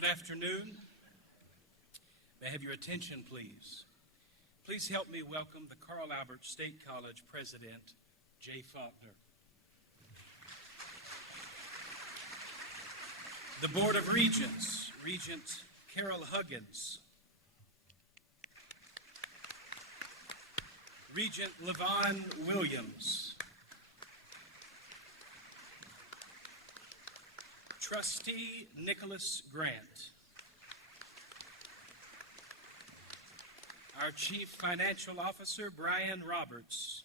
Good afternoon. May I have your attention, please? Please help me welcome the Carl Albert State College President, Jay Faulkner. The Board of Regents, Regent Carol Huggins. Regent Levon Williams. Trustee Nicholas Grant. Our Chief Financial Officer, Brian Roberts.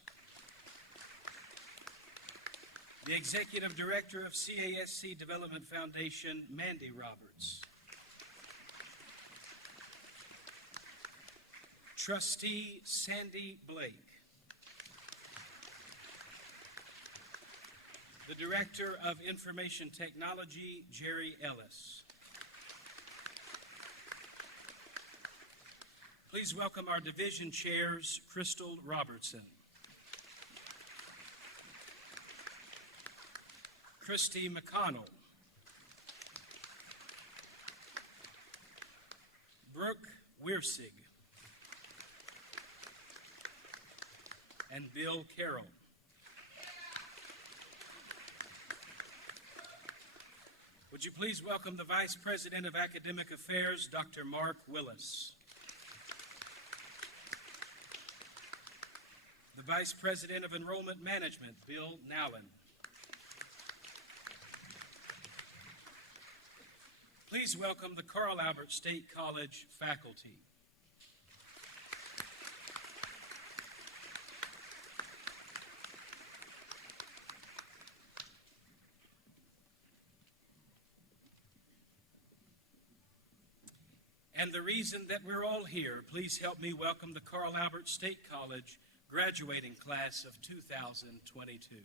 The Executive Director of CASC Development Foundation, Mandy Roberts. Trustee Sandy Blake. The Director of Information Technology, Jerry Ellis. Please welcome our division chairs, Crystal Robertson, Christy McConnell, Brooke Wiersig, and Bill Carroll. Would you please welcome the Vice President of Academic Affairs, Dr. Mark Willis. The Vice President of Enrollment Management, Bill Nowlin. Please welcome the Carl Albert State College faculty. And the reason that we're all here, please help me welcome the Carl Albert State College graduating class of 2022.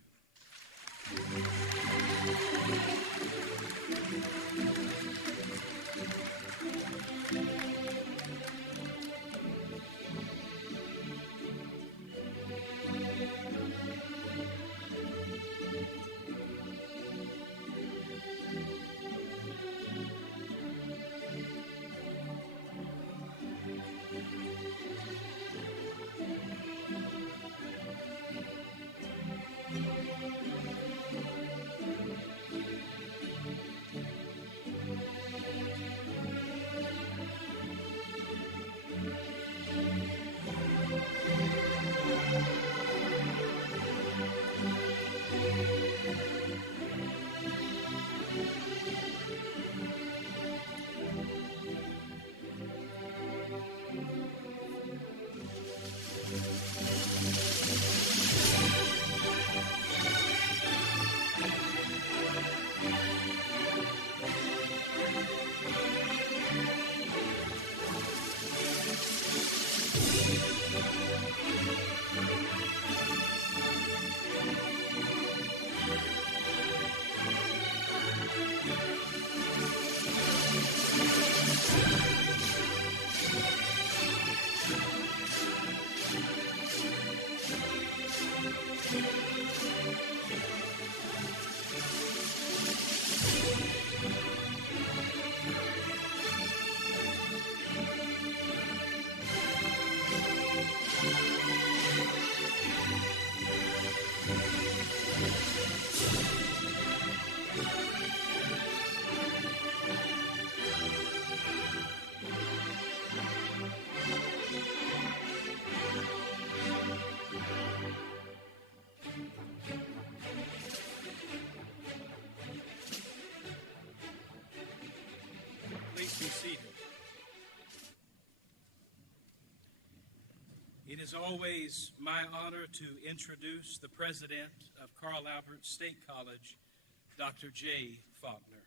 It is always my honor to introduce the president of Carl Albert State College, Dr. Jay Faulkner.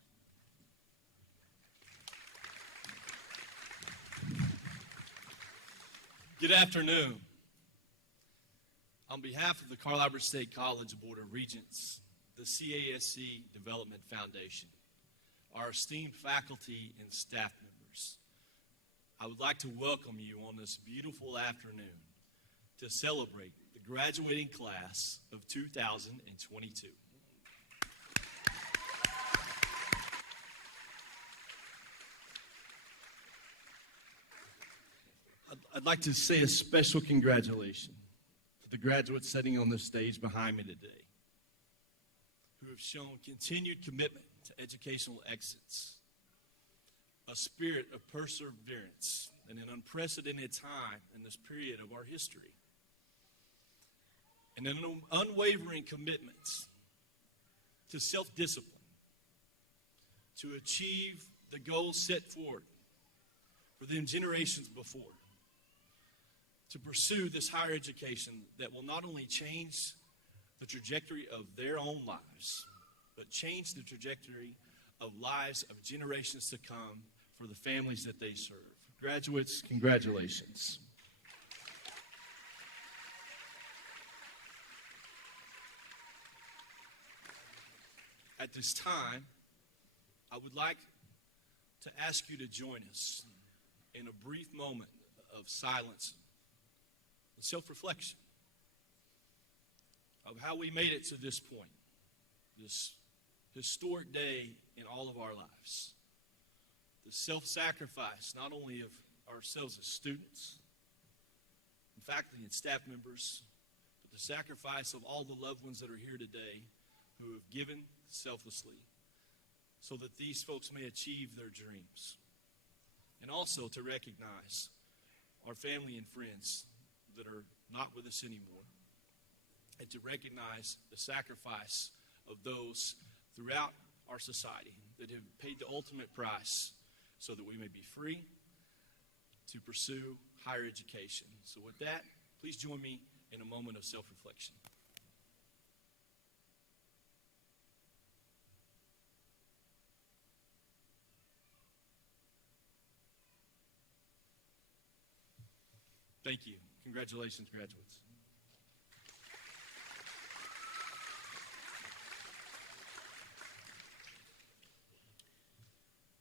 Good afternoon. On behalf of the Carl Albert State College Board of Regents, the CASC Development Foundation, our esteemed faculty and staff members, I would like to welcome you on this beautiful afternoon to celebrate the graduating class of 2022. I'd like to say a special congratulations to the graduates sitting on the stage behind me today who have shown continued commitment to educational excellence, a spirit of perseverance in an unprecedented time in this period of our history, and an unwavering commitment to self-discipline to achieve the goals set forward for them generations before, to pursue this higher education that will not only change the trajectory of their own lives, but change the trajectory of lives of generations to come for the families that they serve. Graduates, congratulations. At this time, I would like to ask you to join us in a brief moment of silence and self-reflection of how we made it to this point, this historic day in all of our lives. The self-sacrifice not only of ourselves as students and faculty and staff members, but the sacrifice of all the loved ones that are here today who have given selflessly so that these folks may achieve their dreams. And also to recognize our family and friends that are not with us anymore, and to recognize the sacrifice of those throughout our society that have paid the ultimate price so that we may be free to pursue higher education. So with that, please join me in a moment of self-reflection. Thank you. Congratulations, graduates.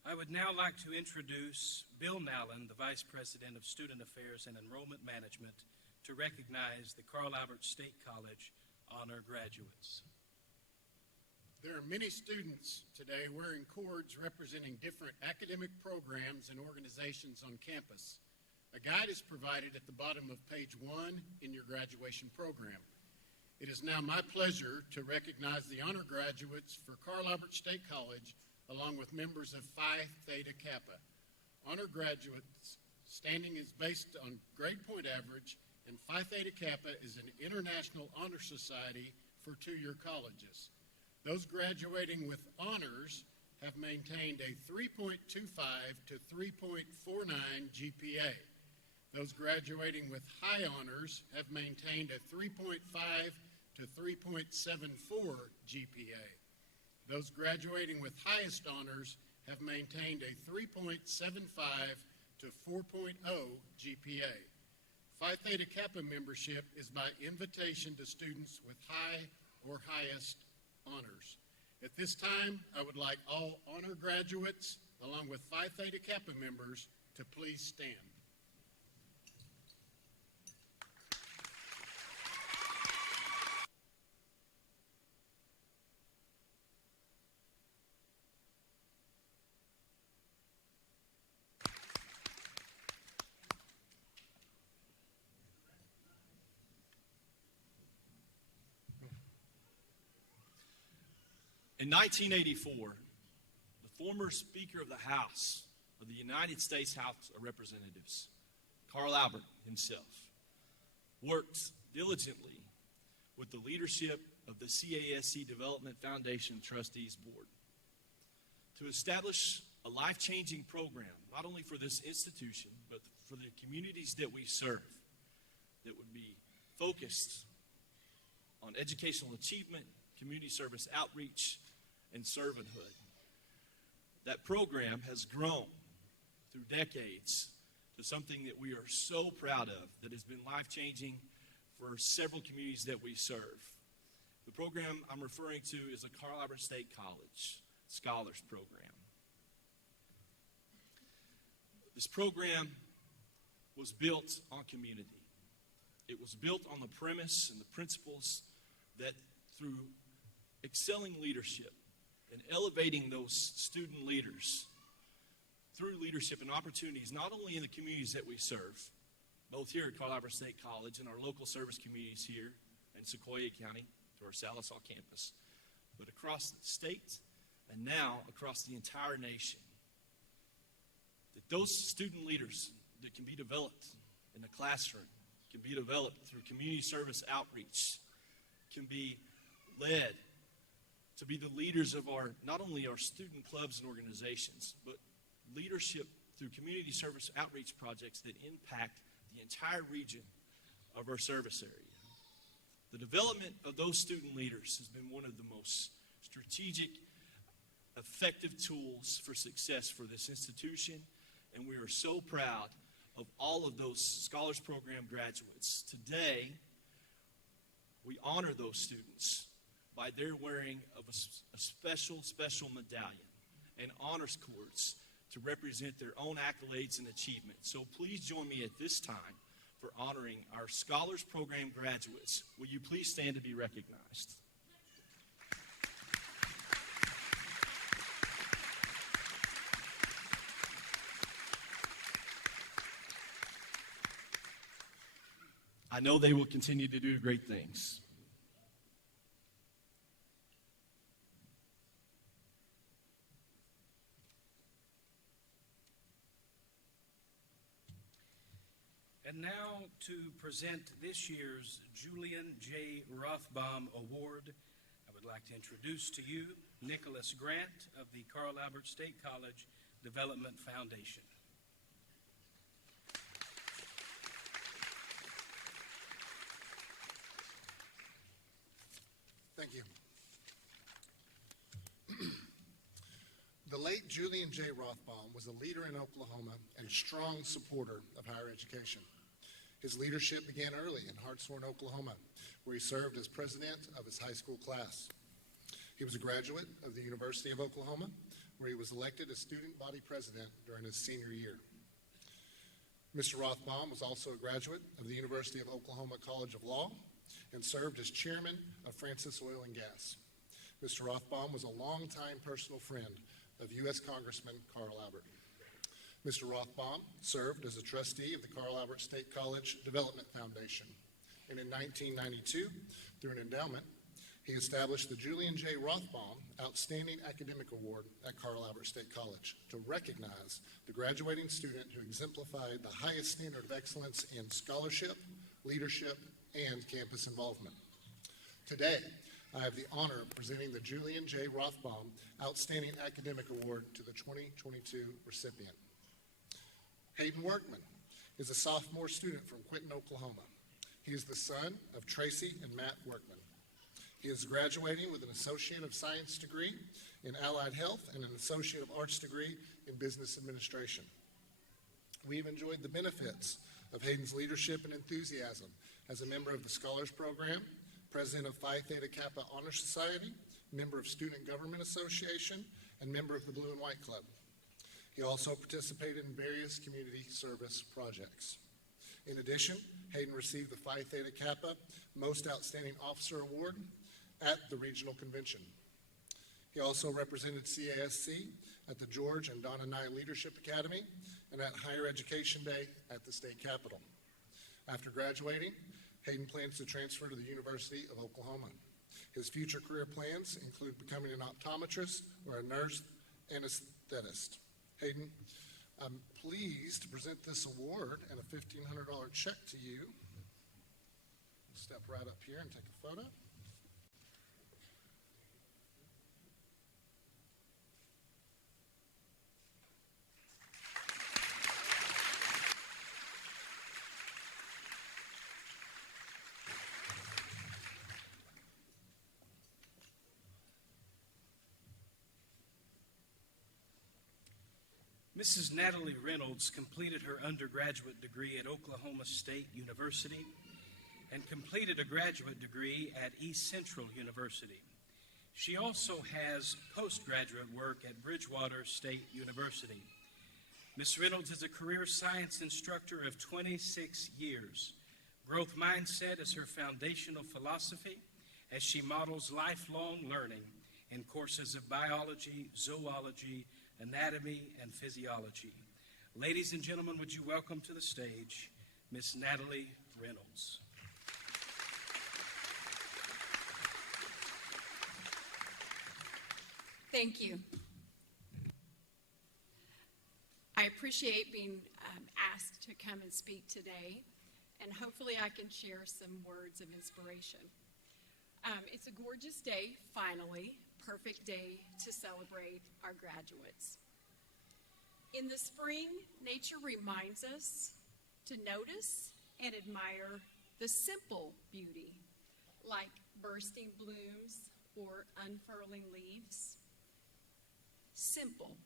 I would now like to introduce Bill Nallen, the Vice President of Student Affairs and Enrollment Management, to recognize the Carl Albert State College honor graduates. There are many students today wearing cords representing different academic programs and organizations on campus. A guide is provided at the bottom of page 1 in your graduation program. It is now my pleasure to recognize the honor graduates for Carl Albert State College, along with members of Phi Theta Kappa. Honor graduates standing is based on grade point average, and Phi Theta Kappa is an international honor society for two-year colleges. Those graduating with honors have maintained a 3.25 to 3.49 GPA. Those graduating with high honors have maintained a 3.5 to 3.74 GPA. Those graduating with highest honors have maintained a 3.75 to 4.0 GPA. Phi Theta Kappa membership is by invitation to students with high or highest honors. At this time, I would like all honor graduates, along with Phi Theta Kappa members, to please stand. In 1984, the former Speaker of the House of the United States House of Representatives, Carl Albert himself, worked diligently with the leadership of the CASC Development Foundation Trustees Board to establish a life-changing program, not only for this institution, but for the communities that we serve, that would be focused on educational achievement, community service outreach, and servanthood. That program has grown through decades to something that we are so proud of, that has been life-changing for several communities that we serve. The program I'm referring to is the Carl Albert State College Scholars Program. This program was built on community. It was built on the premise and the principles that through excelling leadership and elevating those student leaders through leadership and opportunities, not only in the communities that we serve, both here at Carl Albert State College and our local service communities here in Sequoyah County to our Sallisaw campus, but across the state and now across the entire nation. That those student leaders that can be developed in the classroom, can be developed through community service outreach, can be led to be the leaders of our, not only our student clubs and organizations, but leadership through community service outreach projects that impact the entire region of our service area. The development of those student leaders has been one of the most strategic, effective tools for success for this institution, and we are so proud of all of those Scholars Program graduates. Today, we honor those students by their wearing of a special medallion and honors cords to represent their own accolades and achievements. So please join me at this time for honoring our Scholars Program graduates. Will you please stand to be recognized? I know they will continue to do great things. And now to present this year's Julian J. Rothbaum Award, I would like to introduce to you Nicholas Grant of the Carl Albert State College Development Foundation. Thank you. The late Julian J. Rothbaum was a leader in Oklahoma and a strong supporter of higher education. His leadership began early in Hartshorn, Oklahoma, where he served as president of his high school class. He was a graduate of the University of Oklahoma, where he was elected as student body president during his senior year. Mr. Rothbaum was also a graduate of the University of Oklahoma College of Law and served as chairman of Francis Oil and Gas. Mr. Rothbaum was a longtime personal friend of U.S. Congressman Carl Albert. Mr. Rothbaum served as a trustee of the Carl Albert State College Development Foundation, and in 1992, through an endowment, he established the Julian J. Rothbaum Outstanding Academic Award at Carl Albert State College to recognize the graduating student who exemplified the highest standard of excellence in scholarship, leadership, and campus involvement. Today, I have the honor of presenting the Julian J. Rothbaum Outstanding Academic Award to the 2022 recipient. Hayden Workman is a sophomore student from Quinton, Oklahoma. He is the son of Tracy and Matt Workman. He is graduating with an Associate of Science degree in Allied Health and an Associate of Arts degree in Business Administration. We've enjoyed the benefits of Hayden's leadership and enthusiasm as a member of the Scholars Program, president of Phi Theta Kappa Honor Society, member of Student Government Association, and member of the Blue and White Club. He also participated in various community service projects. In addition, Hayden received the Phi Theta Kappa Most Outstanding Officer Award at the regional convention. He also represented CASC at the George and Donna Nye Leadership Academy and at Higher Education Day at the state capitol. After graduating, Hayden plans to transfer to the University of Oklahoma. His future career plans include becoming an optometrist or a nurse anesthetist. Hayden, I'm pleased to present this award and a $1,500 check to you. Step right up here and take a photo. Mrs. Natalie Reynolds completed her undergraduate degree at Oklahoma State University and completed a graduate degree at East Central University. She also has postgraduate work at Bridgewater State University. Ms. Reynolds is a career science instructor of 26 years. Growth mindset is her foundational philosophy as she models lifelong learning in courses of biology, zoology, anatomy, and physiology. Ladies and gentlemen, would you welcome to the stage Ms. Natalie Reynolds. Thank you. I appreciate being asked to come and speak today, and hopefully I can share some words of inspiration. It's a gorgeous day, finally, perfect day to celebrate our graduates. In the spring, nature reminds us to notice and admire the simple beauty, like bursting blooms or unfurling leaves. Simple.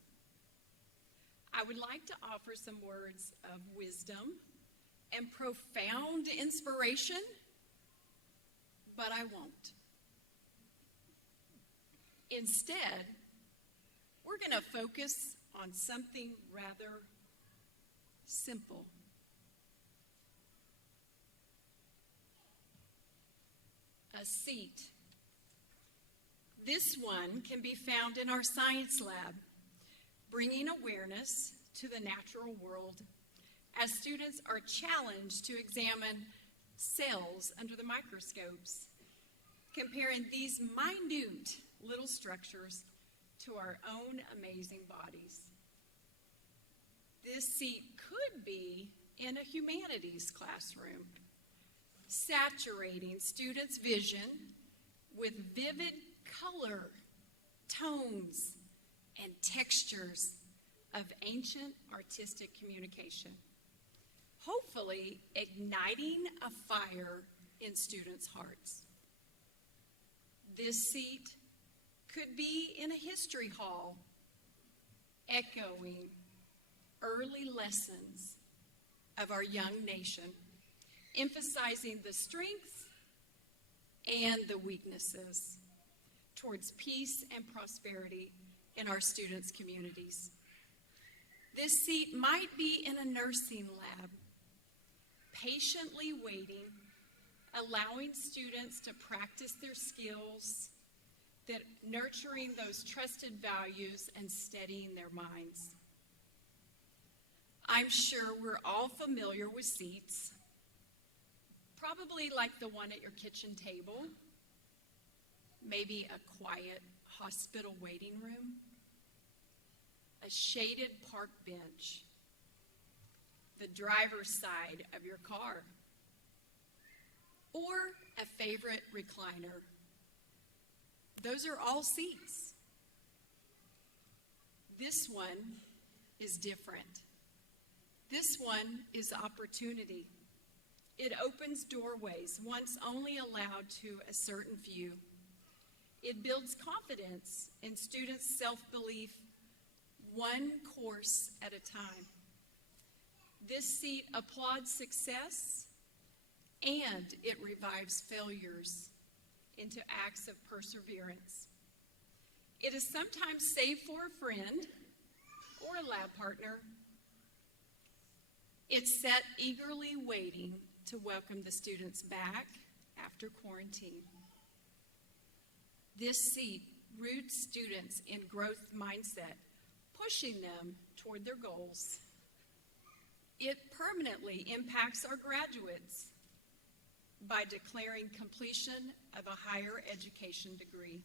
I would like to offer some words of wisdom and profound inspiration, but I won't. Instead, we're going to focus on something rather simple. A seat. This one can be found in our science lab, bringing awareness to the natural world as students are challenged to examine cells under the microscopes, comparing these minute little structures to our own amazing bodies. This seat could be in a humanities classroom, saturating students' vision with vivid color, tones, and textures of ancient artistic communication, hopefully igniting a fire in students' hearts. This seat could be in a history hall, echoing early lessons of our young nation, emphasizing the strengths and the weaknesses towards peace and prosperity in our students' communities. This seat might be in a nursing lab, patiently waiting, allowing students to practice their skills, that nurturing those trusted values and steadying their minds. I'm sure we're all familiar with seats, probably like the one at your kitchen table, maybe a quiet hospital waiting room, a shaded park bench, the driver's side of your car, or a favorite recliner. Those are all seats. This one is different. This one is opportunity. It opens doorways once only allowed to a certain few. It builds confidence in students' self-belief one course at a time. This seat applauds success and it revives failures into acts of perseverance. It is sometimes saved for a friend or a lab partner. It's set eagerly waiting to welcome the students back after quarantine. This seat roots students in growth mindset, pushing them toward their goals. It permanently impacts our graduates by declaring completion of a higher education degree.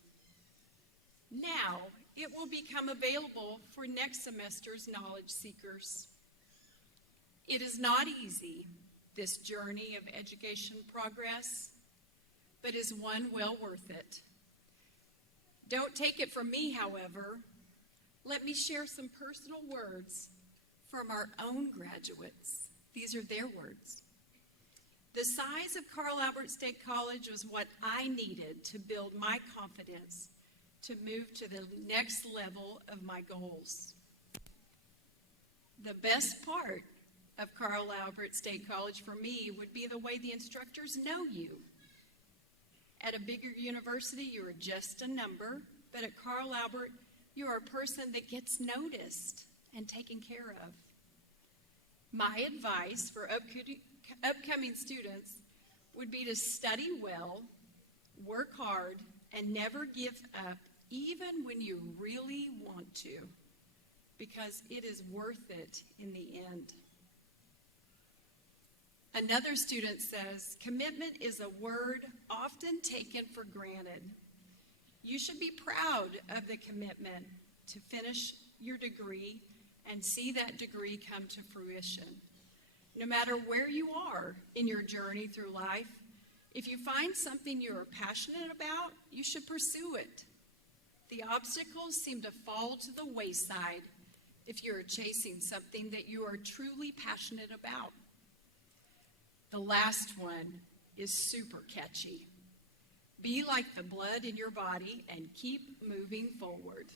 Now, it will become available for next semester's knowledge seekers. It is not easy, this journey of education progress, but is one well worth it. Don't take it from me, however. Let me share some personal words from our own graduates. These are their words. The size of Carl Albert State College was what I needed to build my confidence to move to the next level of my goals. The best part of Carl Albert State College for me would be the way the instructors know you. At a bigger university, you are just a number, but at Carl Albert, you are a person that gets noticed and taken care of. My advice for upcoming students would be to study well, work hard, and never give up, even when you really want to, because it is worth it in the end. Another student says, commitment is a word often taken for granted. You should be proud of the commitment to finish your degree and see that degree come to fruition. No matter where you are in your journey through life, if you find something you are passionate about, you should pursue it. The obstacles seem to fall to the wayside if you are chasing something that you are truly passionate about. The last one is super catchy. Be like the blood in your body and keep moving forward.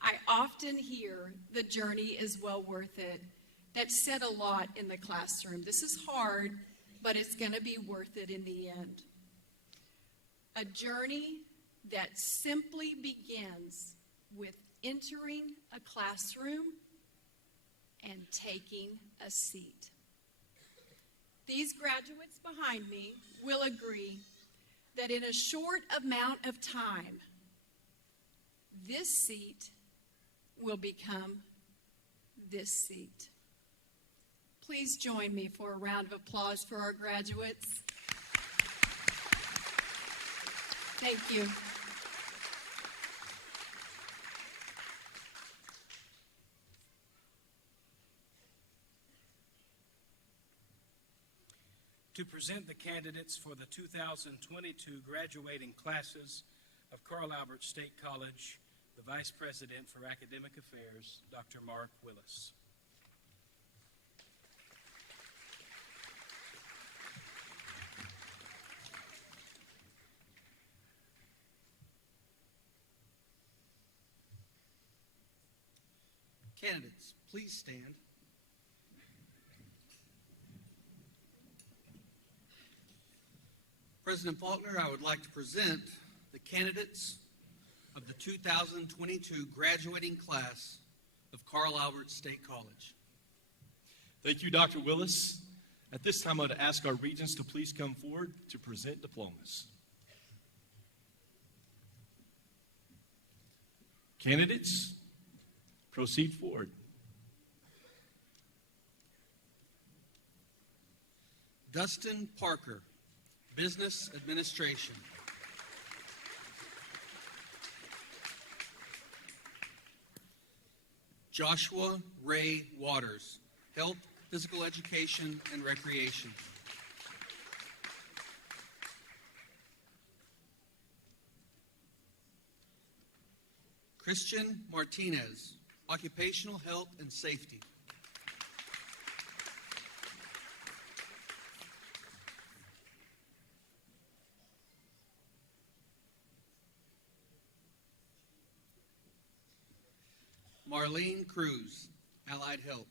I often hear the journey is well worth it. That's said a lot in the classroom. This is hard, but it's going to be worth it in the end. A journey that simply begins with entering a classroom and taking a seat. These graduates behind me will agree that in a short amount of time, this seat will become this seat. Please join me for a round of applause for our graduates. Thank you. To present the candidates for the 2022 graduating classes of Carl Albert State College, the Vice President for Academic Affairs, Dr. Mark Willis. Candidates, please stand. President Faulkner, I would like to present the candidates of the 2022 graduating class of Carl Albert State College. Thank you, Dr. Willis. At this time, I would ask our regents to please come forward to present diplomas. Candidates, proceed forward. Dustin Parker, Business Administration. Joshua Ray Waters, Health, Physical Education, and Recreation. Christian Martinez, Occupational Health and Safety. Marlene Cruz, Allied Health.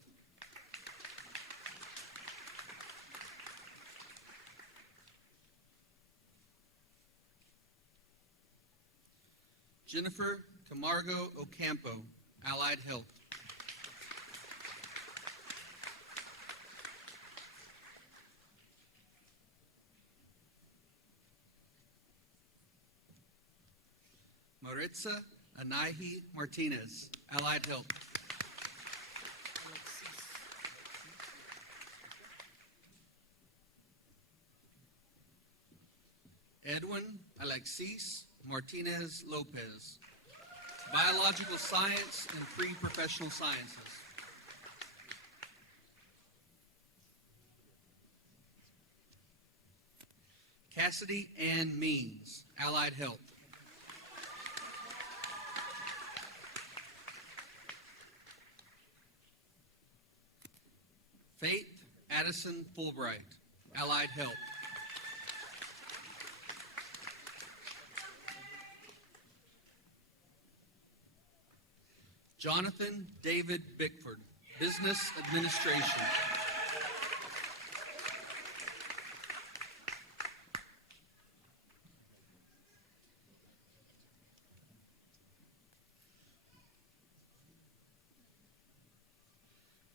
Jennifer Camargo Ocampo, Allied Health. Maritza Anahi Martinez, Allied Health. Edwin Alexis Martinez Lopez, Biological Science and Pre-Professional Sciences. Cassidy Ann Means, Allied Health. Faith Addison Fulbright, Allied Health. Jonathan David Bickford, Business Administration.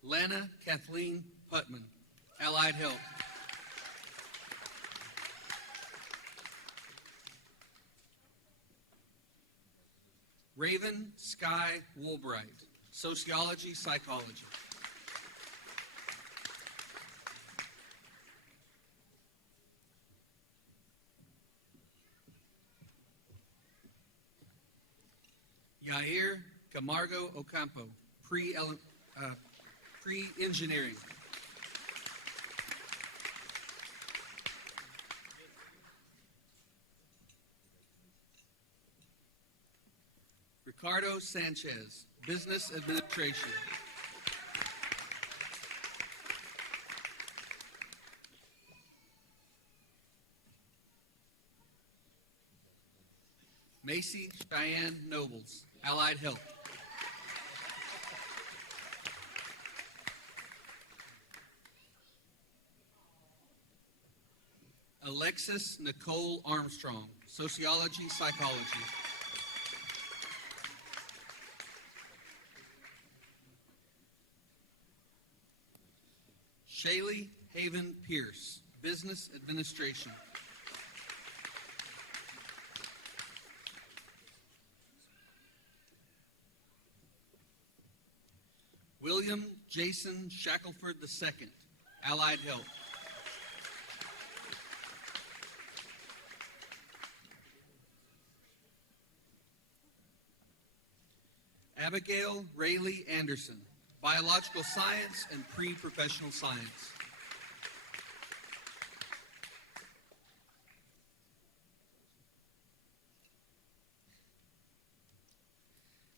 Lana Kathleen Putman, Allied Health. Raven Sky Woolbright, Sociology, Psychology. Yair Camargo Ocampo, Pre-Engineering. Ricardo Sanchez, Business Administration. Macy Cheyenne Nobles, Allied Health. Alexis Nicole Armstrong, Sociology, Psychology. Shaylee Haven Pierce, Business Administration. William Jason Shackelford II, Allied Health. Abigail Rayleigh Anderson, Biological Science and Pre-Professional Science.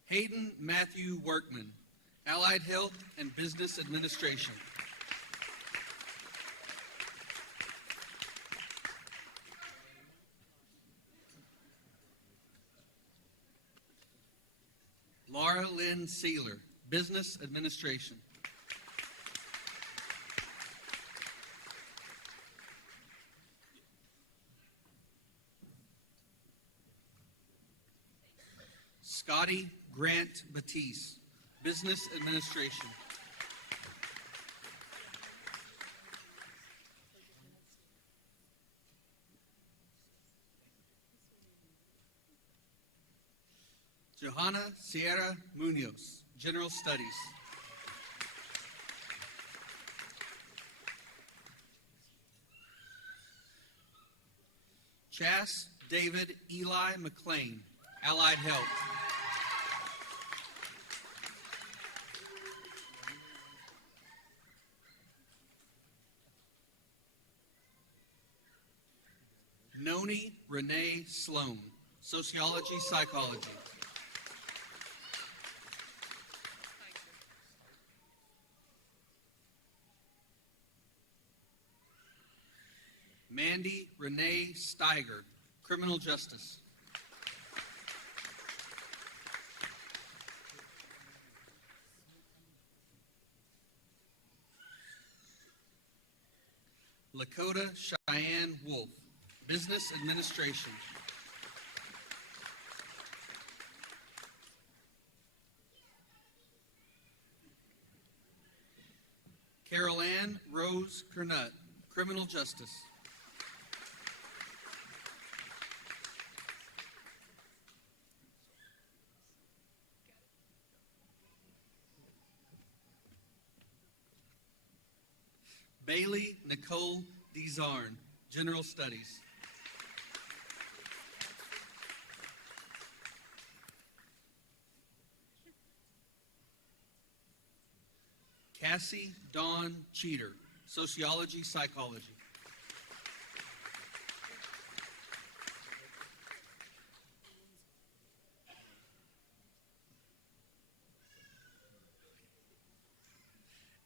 Hayden Matthew Workman, Allied Health and Business Administration. Laura Lynn Sealer, Business Administration. Scotty Grant Batiste, Business Administration. Johanna Sierra Munoz, General Studies. Chas David Eli McLean, Allied Health. Noni Renee Sloan, Sociology, Psychology. Mandy Renee Steiger, Criminal Justice. Lakota Cheyenne Wolf, Business Administration. Carol Ann Rose Kernut, Criminal Justice. Bailey Nicole Desarn, General Studies. Cassie Dawn Cheater, Sociology, Psychology.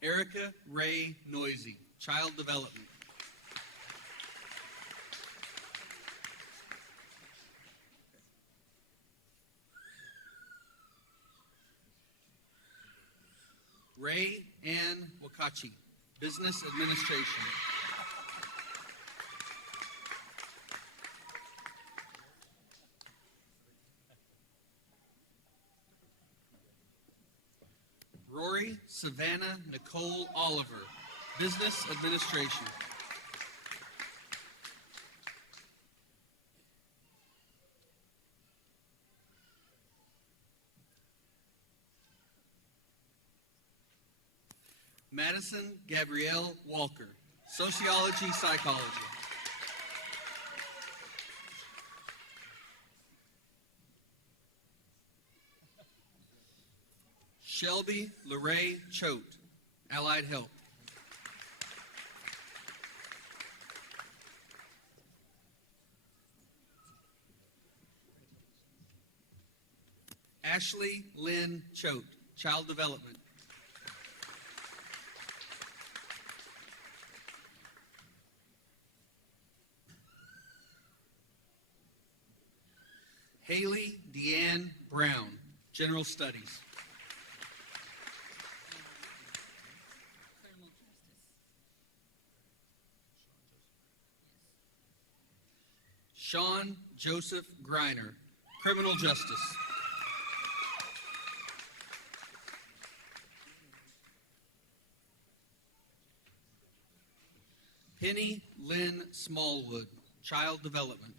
Erica Ray Noisy, Child Development. Ray Ann Wakachi, Business Administration. Rory Savannah Nicole Oliver, Business Administration. Madison Gabrielle Walker, Sociology Psychology. Shelby LeRae Choate, Allied Health. Ashley Lynn Choate, Child Development. Haley Deanne Brown, General Studies. Sean Joseph Griner, Criminal Justice. Penny Lynn Smallwood, Child Development.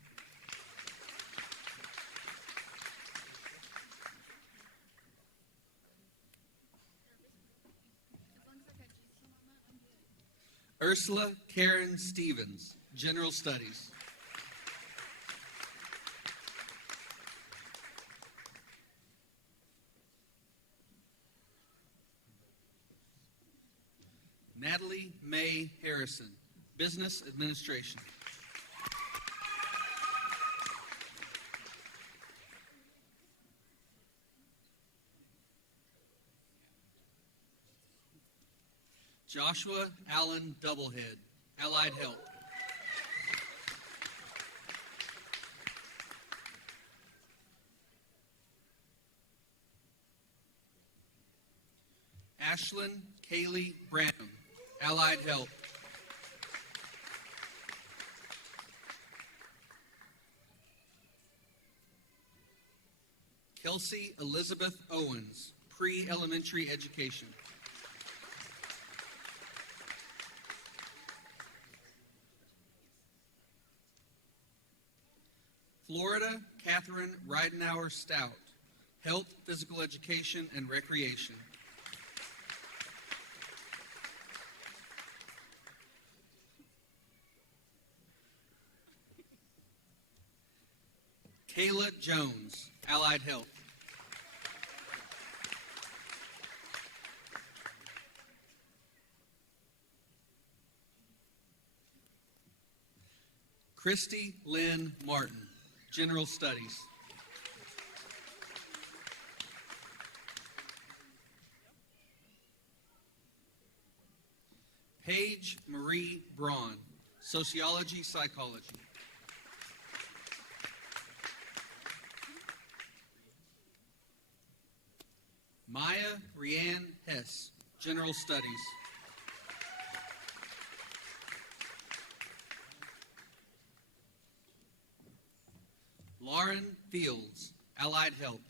Ursula Karen Stevens, General Studies. Natalie Mae Harrison, Business Administration. Joshua Allen Doublehead, Allied Health. Ashlyn Kaylee Branham, Allied Health. Kelsey Elizabeth Owens, Pre-Elementary Education. Florida Catherine Ridenauer Stout, Health, Physical Education, and Recreation. Kayla Jones, Allied Health. Christy Lynn Martin, General Studies. Paige Marie Braun, Sociology Psychology. Maya Rianne Hess, General Studies. Lauren Fields, Allied Health.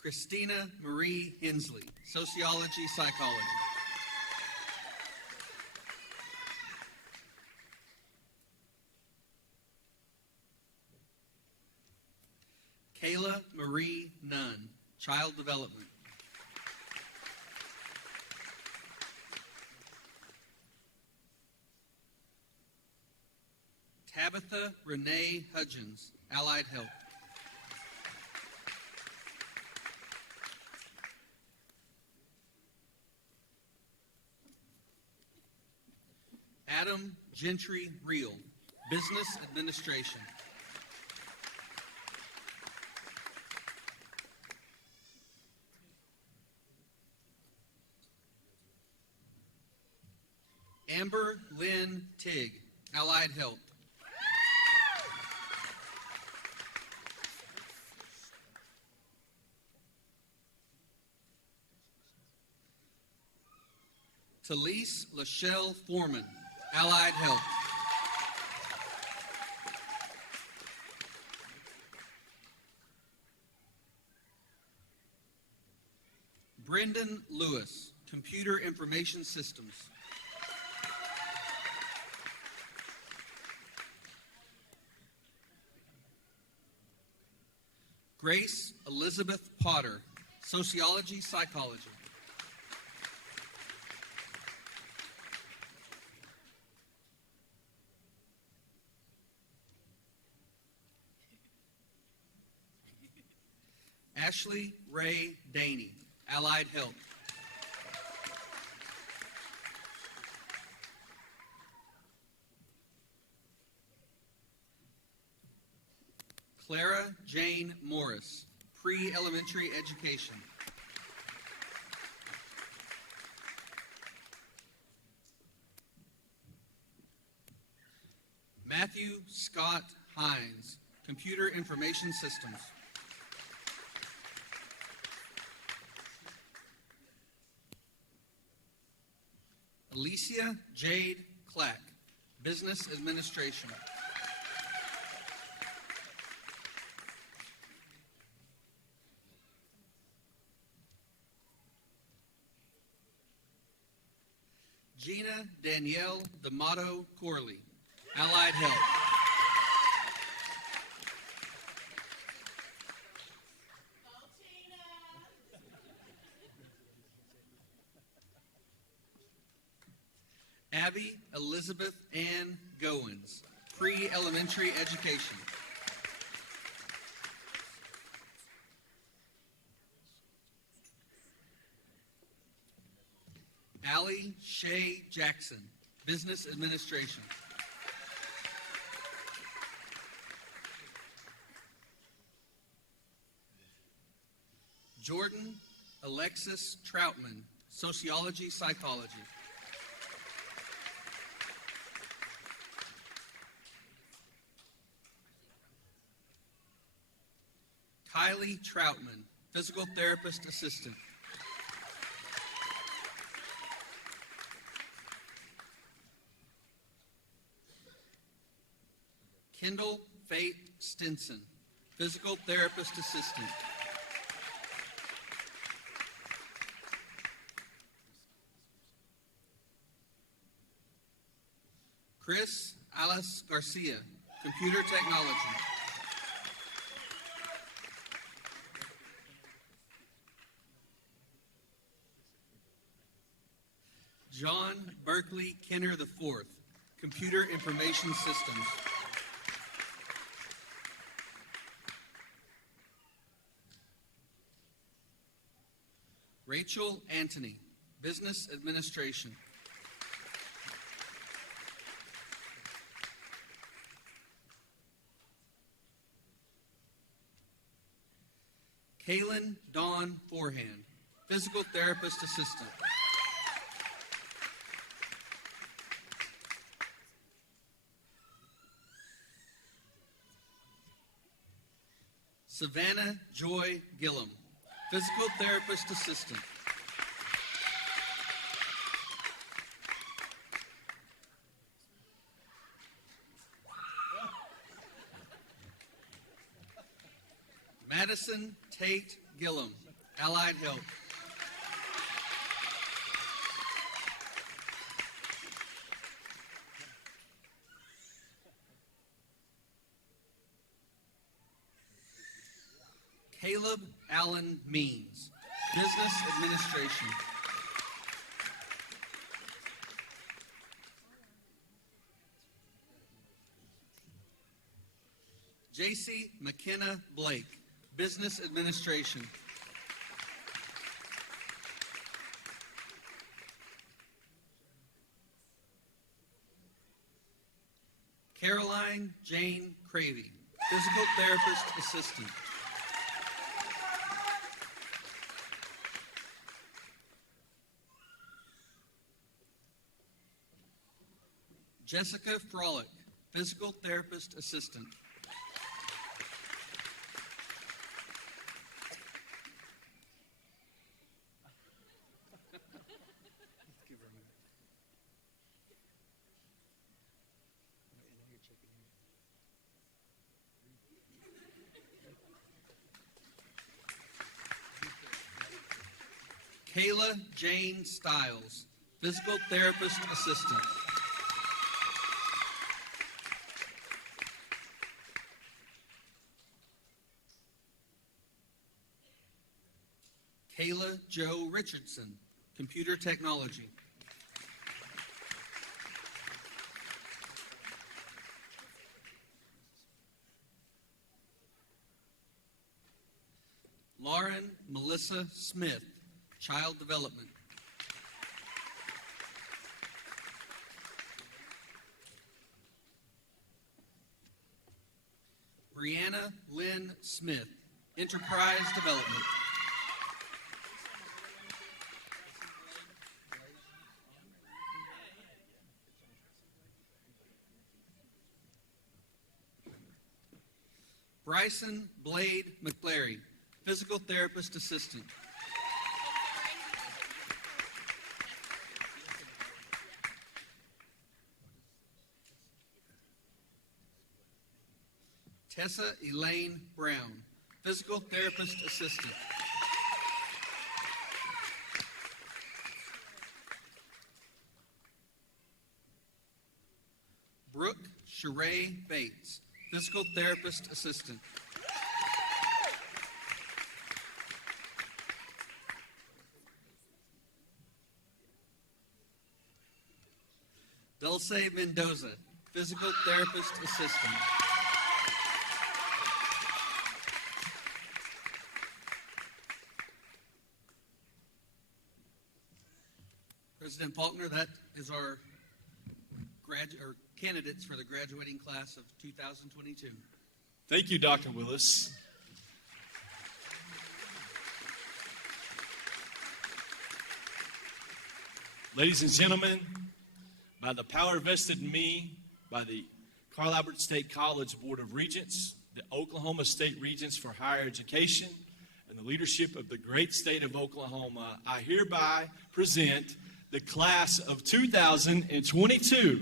Christina Marie Hensley, Sociology Psychology. Kayla Marie Nunn, Child Development. Tabitha Renee Hudgens, Allied Health. Adam Gentry Reel, Business Administration. Amber Lynn Tigg, Allied Health. Talise Lachelle Foreman, Allied Health. Brendan Lewis, Computer Information Systems. Grace Elizabeth Potter, Sociology Psychology. Ashley Ray Daney, Allied Health. Clara Jane Morris, Pre-Elementary Education. Matthew Scott Hines, Computer Information Systems. Alicia Jade Clack, Business Administration. Gina Danielle D'Amato Corley, Allied Health. Abby Elizabeth Ann Goins, Pre-Elementary Education. Allie Shay Jackson, Business Administration. Jordan Alexis Troutman, Sociology Psychology. Kylie Troutman, Physical Therapist Assistant. Kendall Faith Stinson, Physical Therapist Assistant. Chris Alice Garcia, Computer Technology. John Berkeley Kenner IV, Computer Information Systems. Rachel Antony, Business Administration. Kaylin Dawn Forehand, Physical Therapist Assistant. Savannah Joy Gillum, Physical Therapist Assistant. Madison Tate Gillum, Allied Health. Caleb Allen Means, Business Administration. JC McKenna Blake, Business Administration. Caroline Jane Cravey, Physical Therapist Assistant. Jessica Frolick, Physical Therapist Assistant. Give her a minute. Kayla Jane Stiles, physical therapist assistant. Kayla Joe Richardson, computer technology. Lauren Melissa Smith, child development. Brianna Lynn Smith, enterprise development. Bryson Blade McClary, physical therapist assistant. Tessa Elaine Brown, physical therapist assistant. Brooke Sheree Bates, physical therapist assistant. Dulce Mendoza, physical therapist assistant. President Faulkner, that is our candidates for the graduating class of 2022. Thank you, Dr. Willis. Ladies and gentlemen, by the power vested in me by the Carl Albert State College Board of Regents, the Oklahoma State Regents for Higher Education, and the leadership of the great state of Oklahoma, I hereby present the class of 2022.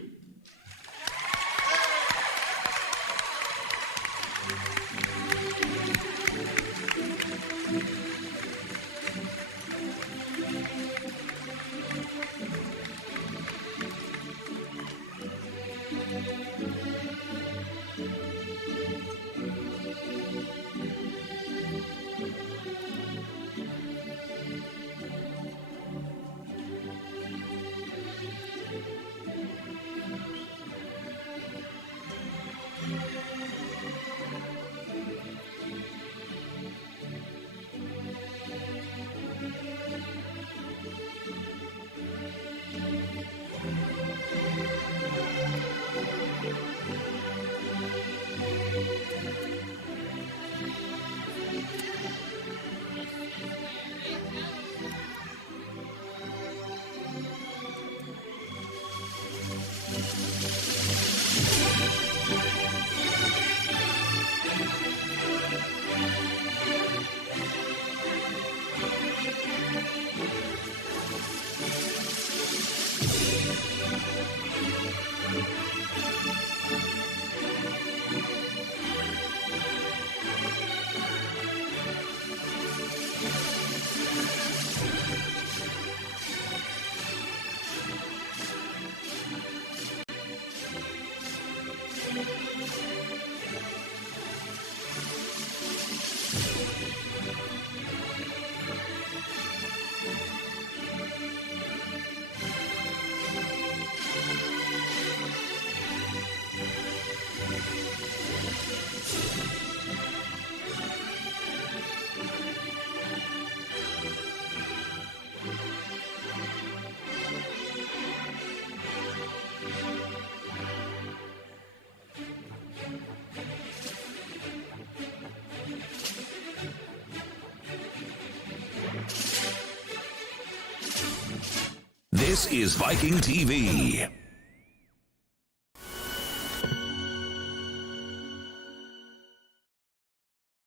This is Viking TV.